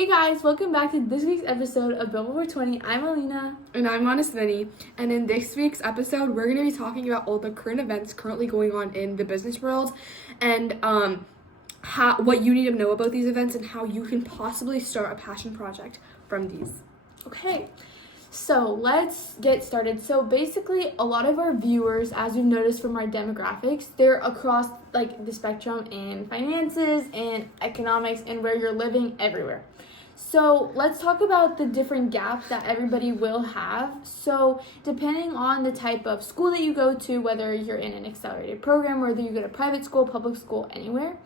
Hey guys, welcome back to this week's episode of Bill Before 20. I'm Alina. And I'm Manaswini. And in this week's episode, we're going to be talking about all the current events currently going on in the business world and what you need to know about these events and how you can possibly start a passion project from these. Okay, so let's get started. So basically, a lot of our viewers, as we've noticed from our demographics, they're across the spectrum in finances and economics and where you're living everywhere. So let's talk about the different gaps that everybody will have. So depending on the type of school that you go to, whether you're in an accelerated program, whether you go to private school, public school, anywhere,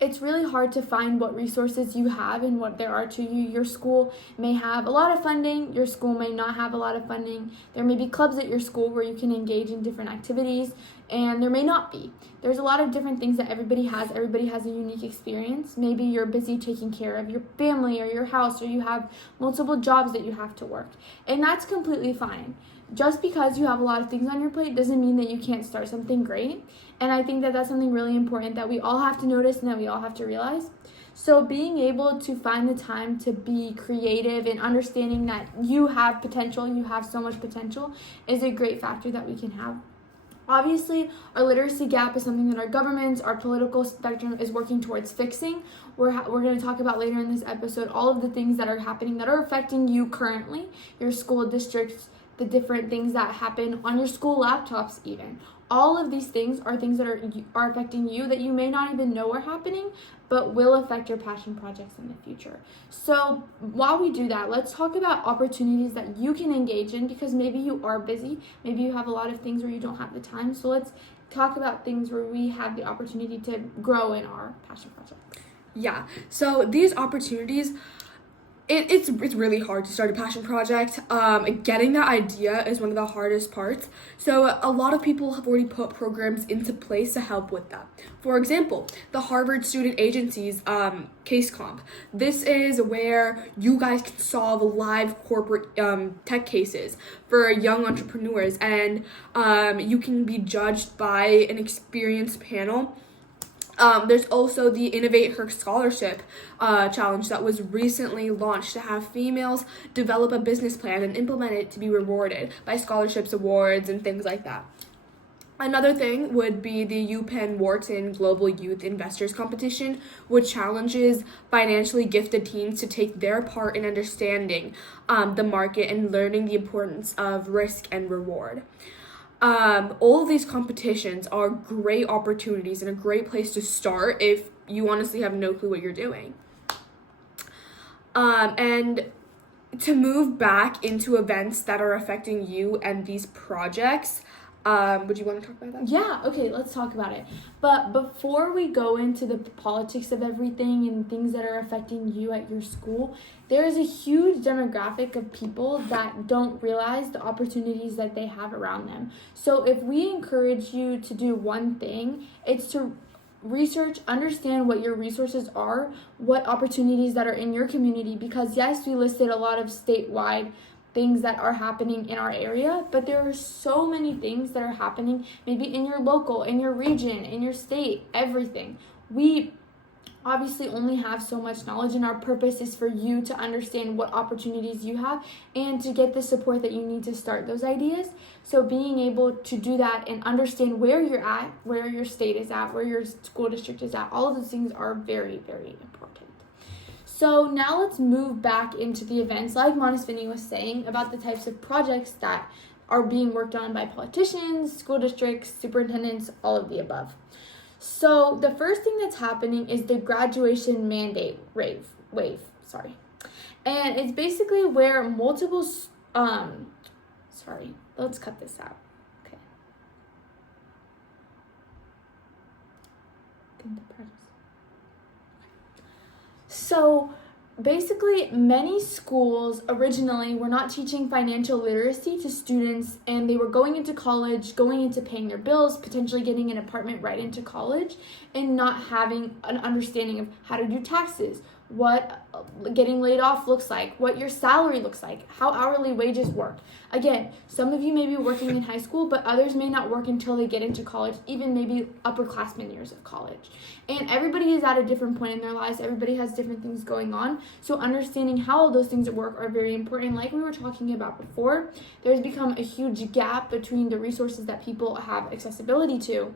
it's really hard to find what resources you have and what there are to you. Your school may have a lot of funding. Your school may not have a lot of funding. There may be clubs at your school where you can engage in different activities, and there may not be. There's a lot of different things that everybody has. Everybody has a unique experience. Maybe you're busy taking care of your family or your house, or you have multiple jobs that you have to work, and that's completely fine. Just because you have a lot of things on your plate doesn't mean that you can't start something great. And I think that that's something really important that we all have to notice and that we all have to realize. So being able to find the time to be creative and understanding that you have potential, you have so much potential, is a great factor that we can have. Obviously, our literacy gap is something that our governments, our political spectrum is working towards fixing. We're going to talk about later in this episode all of the things that are happening that are affecting you currently, your school districts, the different things that happen on your school laptops even. All of these things are things that are affecting you that you may not even know are happening, but will affect your passion projects in the future. So while we do that, let's talk about opportunities that you can engage in, because maybe you are busy, maybe you have a lot of things where you don't have the time. So let's talk about things where we have the opportunity to grow in our passion projects. Yeah, so these opportunities, it's really hard to start a passion project. Getting that idea is one of the hardest parts. So a lot of people have already put programs into place to help with that. For example, the Harvard Student Agency's Case Comp. This is where you guys can solve live corporate tech cases for young entrepreneurs, and you can be judged by an experienced panel. There's also the Innovate Her Scholarship challenge that was recently launched to have females develop a business plan and implement it to be rewarded by scholarships, awards, and things like that. Another thing would be the UPenn Wharton Global Youth Investors Competition, which challenges financially gifted teens to take their part in understanding the market and learning the importance of risk and reward. All of these competitions are great opportunities and a great place to start if you honestly have no clue what you're doing. And to move back into events that are affecting you and these projects, would you want to talk about that? Yeah, okay, let's talk about it. But before we go into the politics of everything and things that are affecting you at your school, there is a huge demographic of people that don't realize the opportunities that they have around them. So if we encourage you to do one thing, it's to research, understand what your resources are, what opportunities that are in your community, because yes, we listed a lot of statewide things that are happening in our area, but there are so many things that are happening maybe in your local, in your region, in your state, everything. We obviously only have so much knowledge, and our purpose is for you to understand what opportunities you have and to get the support that you need to start those ideas. So being able to do that and understand where you're at, where your state is at, where your school district is at, all of those things are very, very important. So now let's move back into the events, like Manaswini was saying, about the types of projects that are being worked on by politicians, school districts, superintendents, all of the above. So the first thing that's happening is the graduation mandate wave. And it's basically where multiple, let's cut this out. Okay. So basically, many schools originally were not teaching financial literacy to students, and they were going into college, going into paying their bills, potentially getting an apartment right into college, and not having an understanding of how to do taxes, what getting laid off looks like, what your salary looks like, how hourly wages work. Again, some of you may be working in high school, but others may not work until they get into college, even maybe upperclassmen years of college. And everybody is at a different point in their lives. Everybody has different things going on. So understanding how all those things work are very important. Like we were talking about before, there's become a huge gap between the resources that people have accessibility to.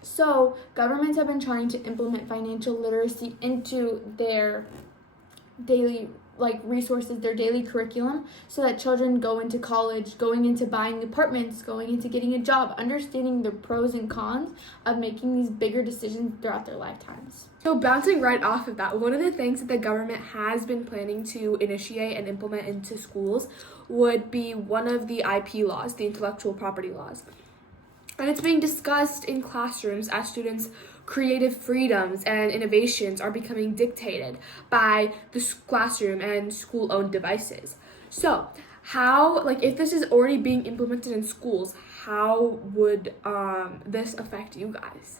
So governments have been trying to implement financial literacy into their daily resources, their daily curriculum, so that children go into college, going into buying apartments, going into getting a job, understanding the pros and cons of making these bigger decisions throughout their lifetimes. So bouncing right off of that, one of the things that the government has been planning to initiate and implement into schools would be one of the IP laws, the intellectual property laws. And it's being discussed in classrooms as students' creative freedoms and innovations are becoming dictated by the classroom and school-owned devices. So, if this is already being implemented in schools, how would this affect you guys?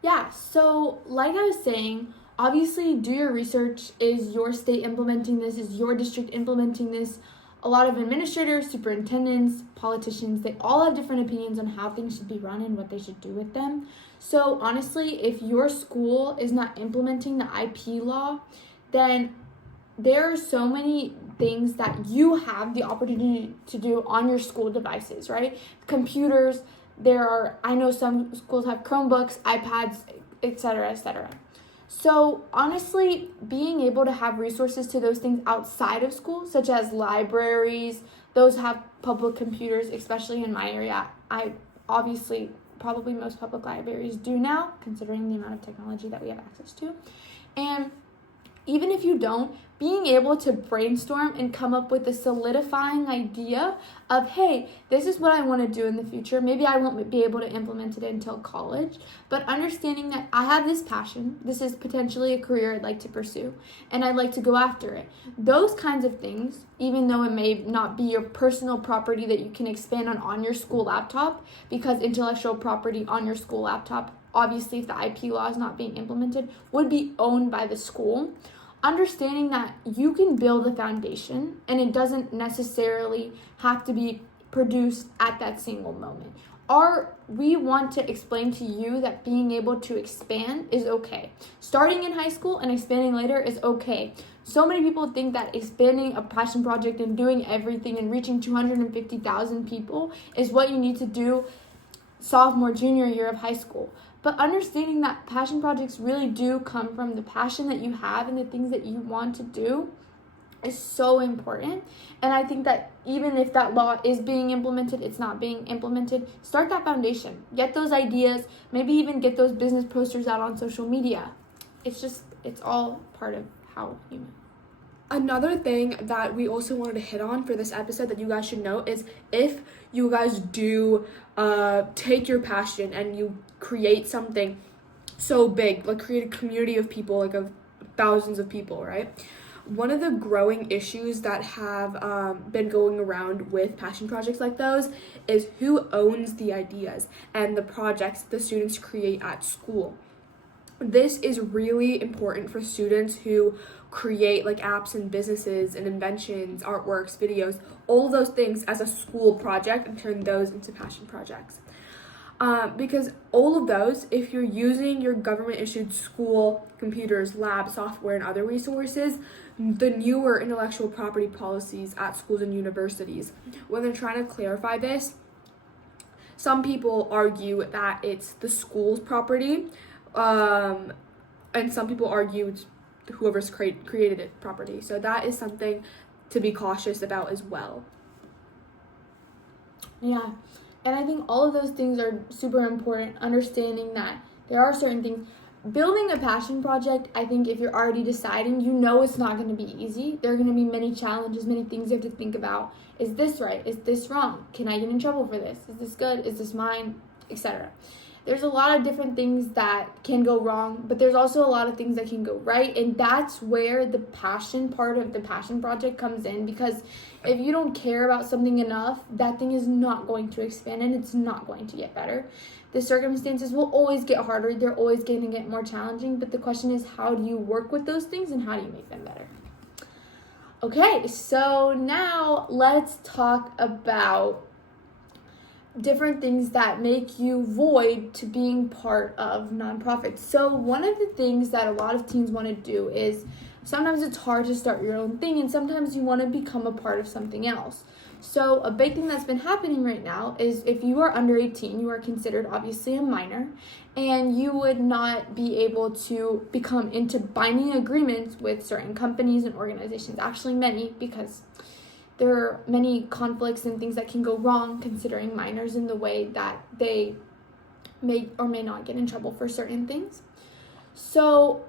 Yeah, so like I was saying, obviously do your research. Is your state implementing this? Is your district implementing this? A lot of administrators, superintendents, politicians, they all have different opinions on how things should be run and what they should do with them. So honestly, if your school is not implementing the IP law, then there are so many things that you have the opportunity to do on your school devices, right? Computers, I know some schools have Chromebooks, iPads, etc., etc. So honestly, being able to have resources to those things outside of school, such as libraries, those have public computers, especially in my area. Probably most public libraries do now, considering the amount of technology that we have access to. And even if you don't, being able to brainstorm and come up with a solidifying idea of, hey, this is what I want to do in the future. Maybe I won't be able to implement it until college, but understanding that I have this passion, this is potentially a career I'd like to pursue, and I'd like to go after it. Those kinds of things, even though it may not be your personal property that you can expand on your school laptop, because intellectual property on your school laptop, obviously if the IP law is not being implemented, would be owned by the school. Understanding that you can build a foundation and it doesn't necessarily have to be produced at that single moment. We want to explain to you that being able to expand is okay. Starting in high school and expanding later is okay. So many people think that expanding a passion project and doing everything and reaching 250,000 people is what you need to do sophomore, junior year of high school. But understanding that passion projects really do come from the passion that you have and the things that you want to do is so important. And I think that even if that law is being implemented, it's not being implemented, start that foundation. Get those ideas, maybe even get those business posters out on social media. It's all part of how you move. Another thing that we also wanted to hit on for this episode that you guys should know is if you guys do take your passion and you create something so big, like create a community of people, like of thousands of people, right? One of the growing issues that have been going around with passion projects like those is who owns the ideas and the projects the students create at school. This is really important for students who create like apps and businesses and inventions, artworks, videos, all of those things as a school project and turn those into passion projects. Because all of those, if you're using your government-issued school computers, lab, software, and other resources, the newer intellectual property policies at schools and universities, when they're trying to clarify this, some people argue that it's the school's property, and some people argue it's whoever's created it property. So that is something to be cautious about as well. Yeah, and I think all of those things are super important, understanding that there are certain things. Building a passion project, I think if you're already deciding, you know it's not going to be easy. There are going to be many challenges, many things you have to think about. Is this right? Is this wrong? Can I get in trouble for this? Is this good? Is this mine? Etc. there's a lot of different things that can go wrong, but there's also a lot of things that can go right. And that's where the passion part of the passion project comes in, because if you don't care about something enough, that thing is not going to expand and it's not going to get better. The circumstances will always get harder. They're always going to get more challenging. But the question is, how do you work with those things and how do you make them better? Okay, so now let's talk about different things that make you void to being part of nonprofits. So one of the things that a lot of teens want to do is sometimes it's hard to start your own thing, and sometimes you want to become a part of something else. So a big thing that's been happening right now is if you are under 18, you are considered obviously a minor, and you would not be able to become into binding agreements with certain companies and organizations, actually many, because there are many conflicts and things that can go wrong considering minors in the way that they may or may not get in trouble for certain things. So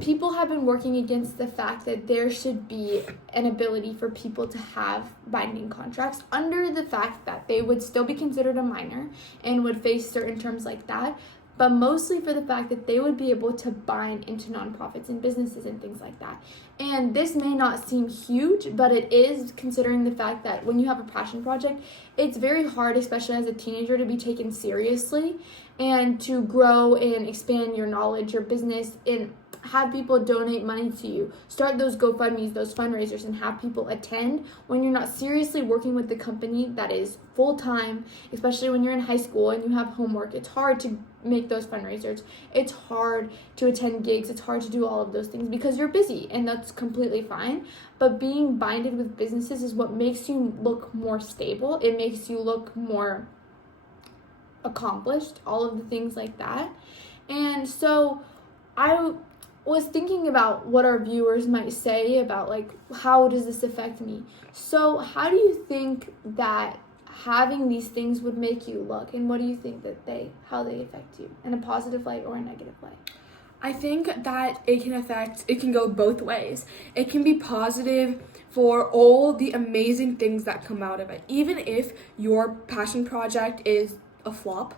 people have been working against the fact that there should be an ability for people to have binding contracts under the fact that they would still be considered a minor and would face certain terms like that, but mostly for the fact that they would be able to bind into nonprofits and businesses and things like that. And this may not seem huge, but it is, considering the fact that when you have a passion project, it's very hard, especially as a teenager, to be taken seriously and to grow and expand your knowledge, your business, and have people donate money to you. Start those GoFundMes, those fundraisers, and have people attend when you're not seriously working with the company that is full-time, especially when you're in high school and you have homework. It's hard to make those fundraisers. It's hard to attend gigs. It's hard to do all of those things because you're busy, and that's completely fine. But being binded with businesses is what makes you look more stable. It makes you look more accomplished, all of the things like that. And so I was thinking about what our viewers might say about, like, how does this affect me? So how do you think that having these things would make you look, and what do you think that how they affect you, in a positive light or a negative light? I think that it can go both ways. It can be positive for all the amazing things that come out of it. Even if your passion project is a flop.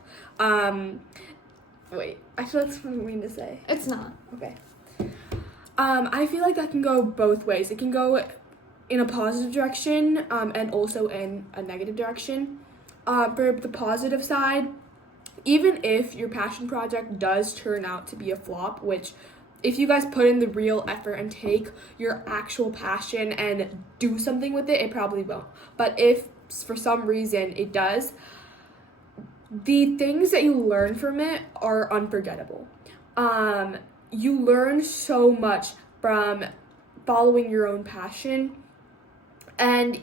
Wait, I feel that's what I mean to say. It's not. Okay. I feel like that can go both ways. It can go in a positive direction, and also in a negative direction. For the positive side, even if your passion project does turn out to be a flop, which if you guys put in the real effort and take your actual passion and do something with it, it probably won't. But if for some reason it does, the things that you learn from it are unforgettable. You learn so much from following your own passion, and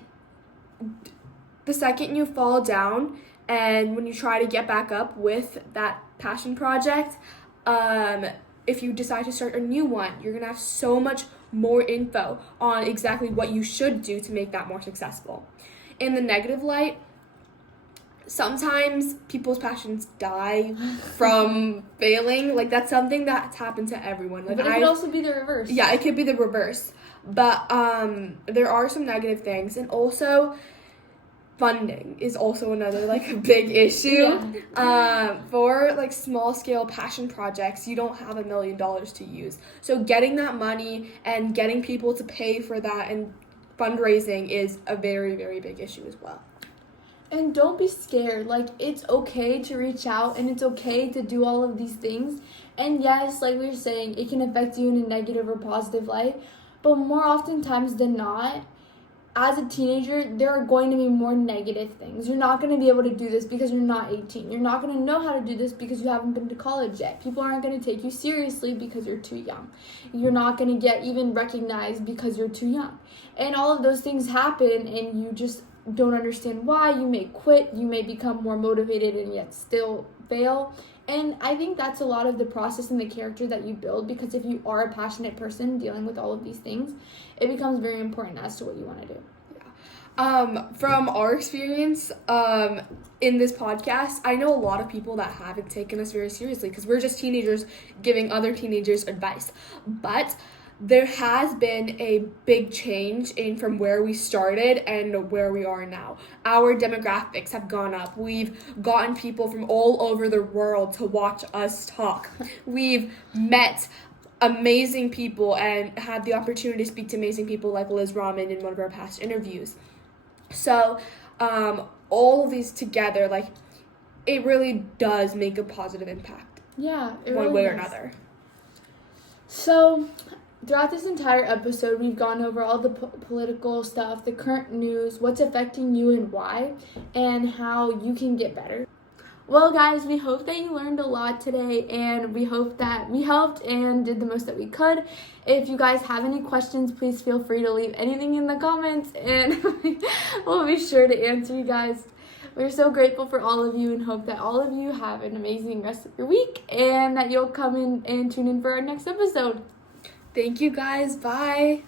the second you fall down and when you try to get back up with that passion project, if you decide to start a new one, you're gonna have so much more info on exactly what you should do to make that more successful. In the negative light, sometimes people's passions die from failing. Like, that's something that's happened to everyone. Like, but it could also be the reverse. Yeah, it could be the reverse. But there are some negative things, and also funding is also another, like, a big issue. Yeah. For, like, small scale passion projects, you don't have $1 million to use. So getting that money and getting people to pay for that and fundraising is a very, very big issue as well. And don't be scared. Like, it's okay to reach out, and it's okay to do all of these things. And yes, like we were saying, it can affect you in a negative or positive light. But more oftentimes than not, as a teenager, there are going to be more negative things. You're not going to be able to do this because you're not 18. You're not going to know how to do this because you haven't been to college yet. People aren't going to take you seriously because you're too young. You're not going to get even recognized because you're too young. And all of those things happen, and you just don't understand why. You may quit. You may become more motivated and yet still fail. And I think that's a lot of the process and the character that you build, because if you are a passionate person dealing with all of these things, it becomes very important as to what you want to do. From our experience in this podcast, I know a lot of people that haven't taken us very seriously because we're just teenagers giving other teenagers advice. But there has been a big change in from where we started and where we are now. Our demographics have gone up. We've gotten people from all over the world to watch us talk. We've met amazing people and had the opportunity to speak to amazing people like Liz Rahman in one of our past interviews. So all of these together, like, it really does make a positive impact. Yeah, it one really way or does. another. So, throughout this entire episode, we've gone over all the political stuff, the current news, what's affecting you and why, and how you can get better. Well, guys, we hope that you learned a lot today, and we hope that we helped and did the most that we could. If you guys have any questions, please feel free to leave anything in the comments, and we'll be sure to answer you guys. We're so grateful for all of you and hope that all of you have an amazing rest of your week and that you'll come in and tune in for our next episode. Thank you guys. Bye.